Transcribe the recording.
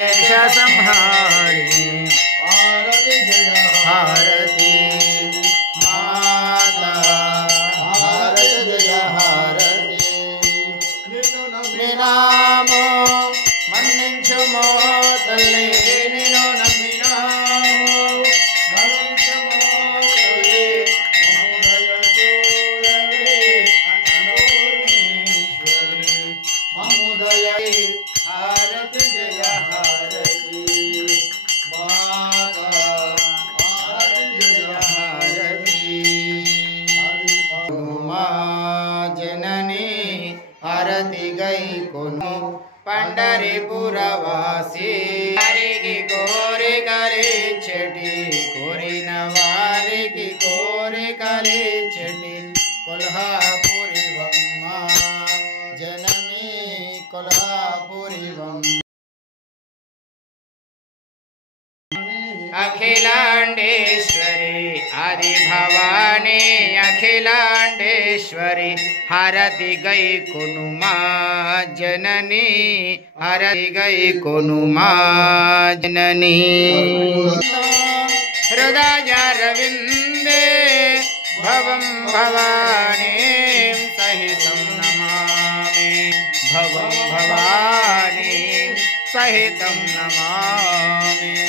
संहारी आरती हारती माता हारती जय हारती निनामो मन्निंचमो तल्ले निनो नमिनामो मन्निंचमो तल्ले महोदय चूरवे अन्नपूर्णेश्वरी महोदय हारती जय हारती माता हारती जय हारती हनुमा जननी हारती गई कोनु पंढरीपुरवासी हरि की कोरी करे छठी कोरी नवारी की कोरी करे छठी कोल्हापुरी वम्मा जननी कोल्हापुरी वम्मा अखिलांडेश्वरी आदि भवानी अखिलांडेश्वरी हारती गई कोनुमा जननी हारती गई कोनुमा जननी हृदय रविंदे भवं भवानी सहितं नमामि भवं भवानी सहितं नमामि।